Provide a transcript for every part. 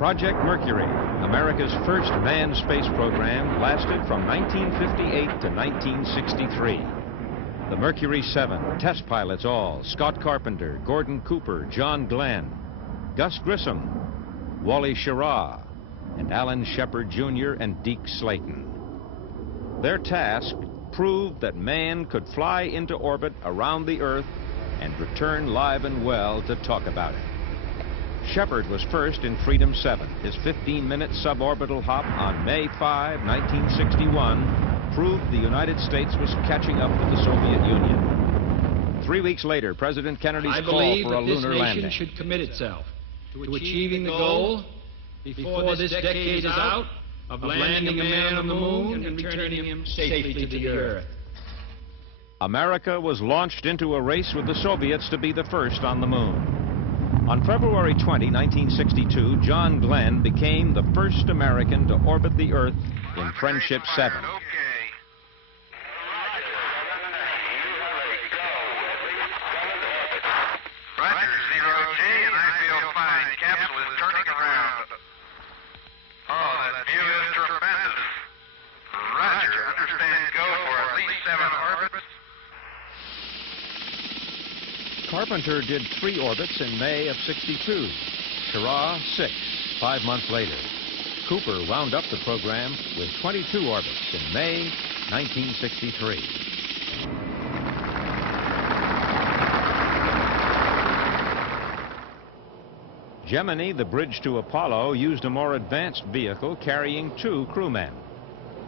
Project Mercury, America's first manned space program, lasted from 1958 to 1963. The Mercury 7, test pilots all, Scott Carpenter, Gordon Cooper, John Glenn, Gus Grissom, Wally Schirra, and Alan Shepard Jr. and Deke Slayton. Their task proved that man could fly into orbit around the Earth and return live and well to talk about it. Shepard was first in Freedom 7. His 15-minute suborbital hop on May 5, 1961, proved the United States was catching up with the Soviet Union. 3 weeks later, President Kennedy's call for a lunar landing. I believe that this nation should commit itself to achieving the goal before this decade is out of landing a man on the moon and returning him safely to the Earth. America was launched into a race with the Soviets to be the first on the moon. On February 20, 1962, John Glenn became the first American to orbit the Earth in Friendship 7. Carpenter did 3 orbits in May of '62. Schirra 6, 5 months later. Cooper wound up the program with 22 orbits in May 1963. Gemini, the bridge to Apollo, used a more advanced vehicle carrying 2 crewmen.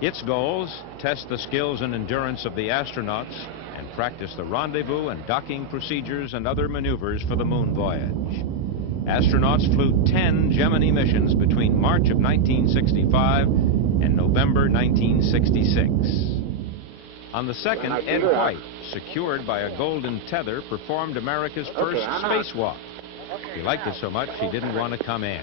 Its goals: test the skills and endurance of the astronauts and practice the rendezvous and docking procedures and other maneuvers for the moon voyage. Astronauts flew 10 Gemini missions between March of 1965 and November 1966. On the second, Ed White, secured by a golden tether, performed America's first spacewalk. He liked it so much he didn't want to come in.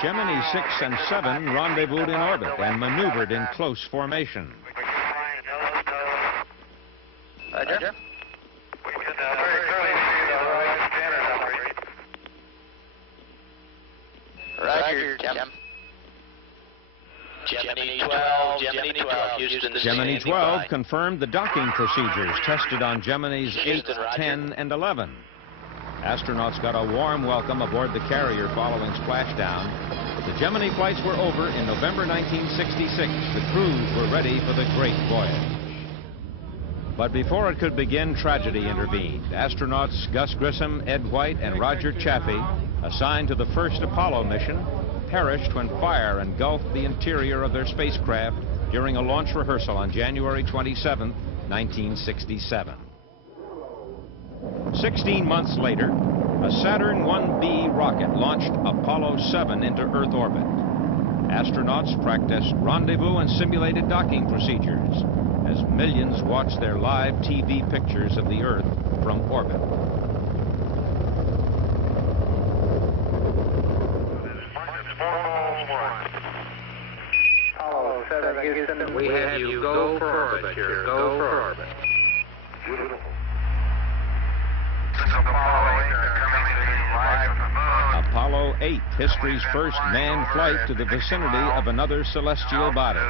Gemini 6 and 7 rendezvoused in orbit and maneuvered in close formation. Roger, Jim. Gemini 12, Gemini 12, Houston. Gemini 12 confirmed the docking procedures tested on Geminis 8, 10, and 11. Astronauts got a warm welcome aboard the carrier following splashdown. But the Gemini flights were over in November 1966. The crews were ready for the great voyage. But before it could begin, tragedy intervened. Astronauts Gus Grissom, Ed White, and Roger Chaffee, assigned to the first Apollo mission, perished when fire engulfed the interior of their spacecraft during a launch rehearsal on January 27, 1967. 16 months later, a Saturn 1B rocket launched Apollo 7 into Earth orbit. Astronauts practiced rendezvous and simulated docking procedures as millions watched their live TV pictures of the Earth from orbit. Apollo 7, Houston, we have you go for orbit here. Go for orbit. Apollo 8, history's first manned flight to the vicinity of another celestial body.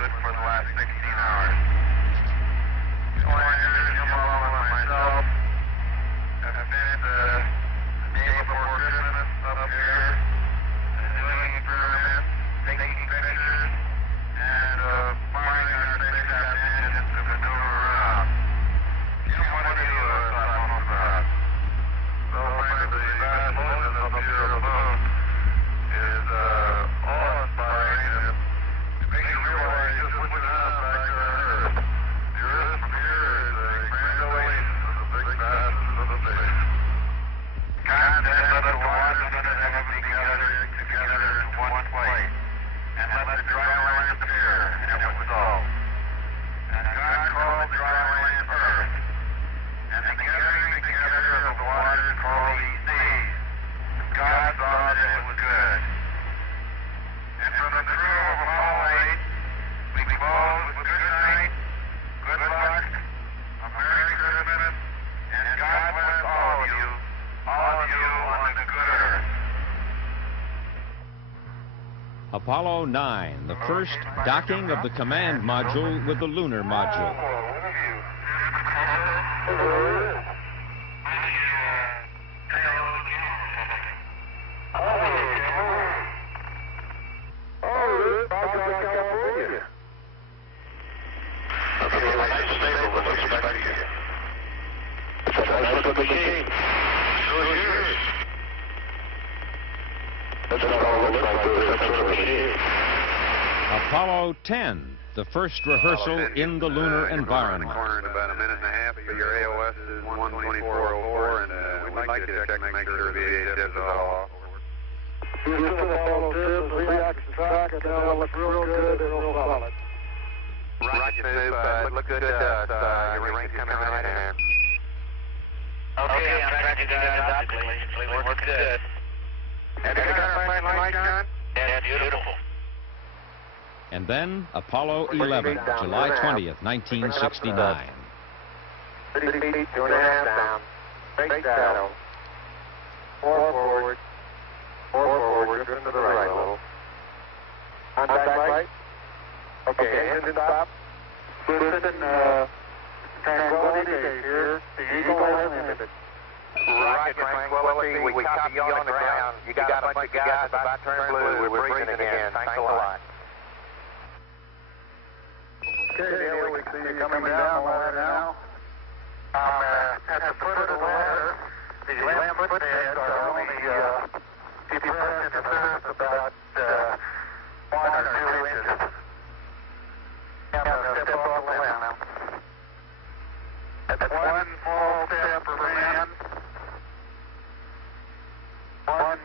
disappear, and it was so. And God called the dry land earth, and the gathering together of the waters called he seas. God saw that it was good. And from the crew of Apollo 8, we close with good night, good luck, a Merry Christmas, and God bless all of you on the good earth. Apollo 9, the first docking of the command module with the lunar module. Apollo 10, the first rehearsal in the lunar environment. In about a minute and a half, your AOS is 12404, and we'd like to check to make sure the VHF is all off. Houston, Apollo 10, reaction track, and now looks real good and real solid. Roger, look good, your range coming right in. Okay, I'm tracking that optically. Works good. Have you got a fine light, John? Yeah, beautiful. And then Apollo 11, July 20th, 1969. 30 feet, 2.5 down. Straight shadow. 4 forward. 4 forward, drift to the right a little. Contact light. Okay, engine stop. Houston, tranquility gauge here. The Eagle has ended. Roger, tranquility. We copy you on the ground. You got a bunch of guys about to turn blue. We're breathing again. Thanks a lot. Okay, Neil, we see you coming down the ladder now. At the foot of the ladder, the lamp footpads are only depressed in the surface about 1 or 2 inches. Now, step off the lamp. That's 1 small step for man, 1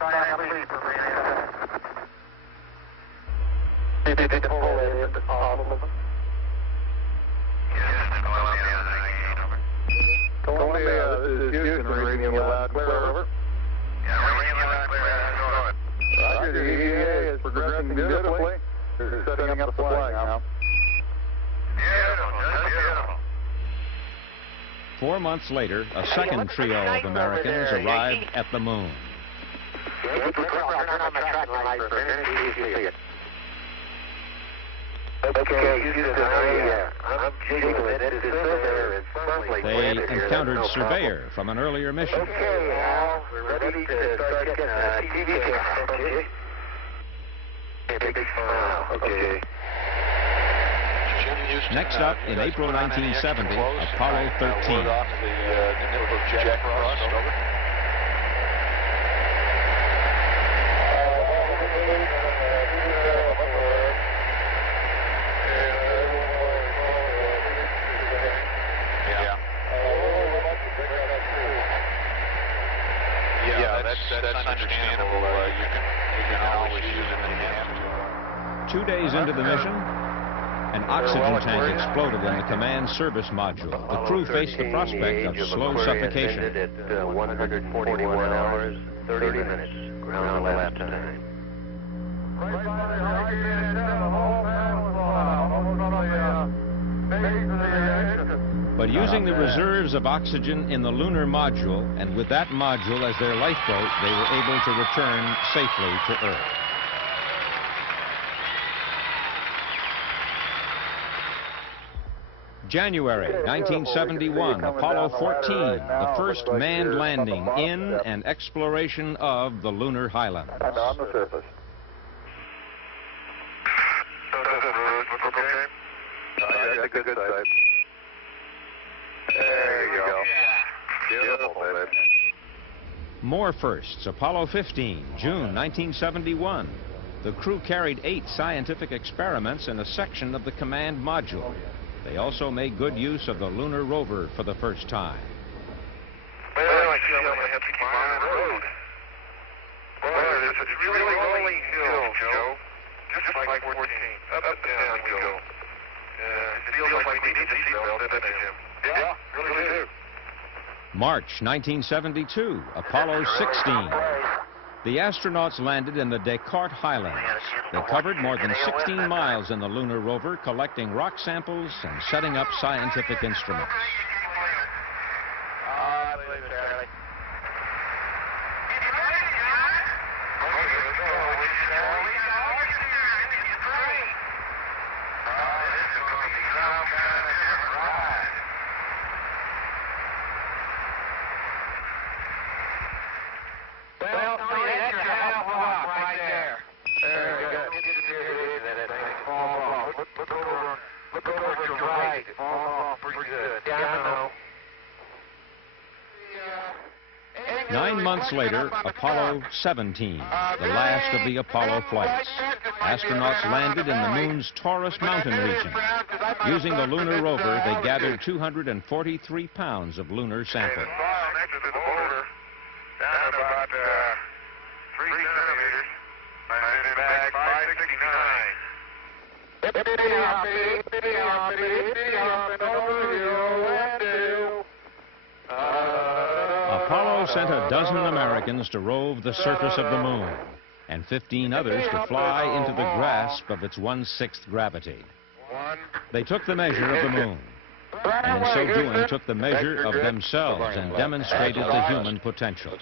giant leap for man. Did you pull that into possible? Columbia, this is Houston, reading you loud and clear, over. Yeah, we're reading you loud and clear. Roger, the EVA is progressing beautifully. They're setting up the flag now. Beautiful, just beautiful. 4 months later, a second trio of Americans arrived at the moon. I'll turn on my tracking light for a minute, see if you see it. Okay, Houston, I'm jiggling it. It's in there. It's firmly They planted here. encountered No problem. Surveyor from an earlier mission. Okay, Al, we're ready to start getting a TV camera from you. Big smile. Okay. Next up, in April 1970, Apollo 13. That's understandable. You can always use them in the end. 2 days into the mission, an oxygen tank exploded in the command service module. The crew faced the prospect of slow suffocation. At 141 hours, 30 minutes, ground left time. But using the reserves of oxygen in the lunar module, and with that module as their lifeboat, they were able to return safely to Earth. January 1971, Apollo 14, the first manned landing in and exploration of the lunar highlands. And on the surface. That's a good site. There you go. Beautiful, baby. More firsts. Apollo 15, June 1971. The crew carried 8 scientific experiments in a section of the command module. They also made good use of the lunar rover for the first time. Well, I feel like I have to keep on the road. Boy, it's really rolling hill, Joe. Just like 14. need the seatbelt, didn't they, Jim? Yeah, really do. March 1972, Apollo 16. The astronauts landed in the Descartes Highlands. They covered more than 16 miles in the lunar rover, collecting rock samples and setting up scientific instruments. I believe it, Charlie. Well, Tony, that's your half block right there. Very good. Look over to the right. It falls off pretty good. Yeah, I know. 9 months later, Apollo 17, the last of the Apollo flights. Astronauts landed in the moon's Taurus mountain region. Using the lunar rover, they gathered 243 pounds of lunar samples. Next to the boulder, down about 3 centimeters. I sent it back 569. Apollo sent a dozen Americans to rove the surface of the moon, and 15 others to fly into the grasp of its 1/6 gravity. They took the measure of the moon, and in so doing took the measure of themselves and demonstrated the human potential.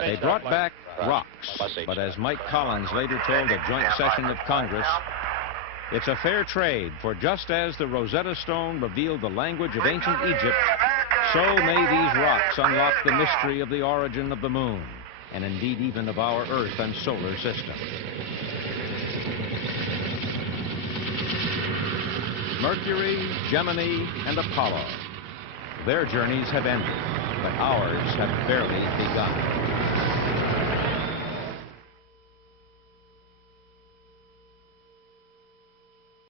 They brought back rocks, but as Mike Collins later told a joint session of Congress, it's a fair trade, for just as the Rosetta Stone revealed the language of ancient Egypt, so may these rocks unlock the mystery of the origin of the moon, and indeed even of our Earth and solar system. Mercury, Gemini, and Apollo. Their journeys have ended, but ours have barely begun.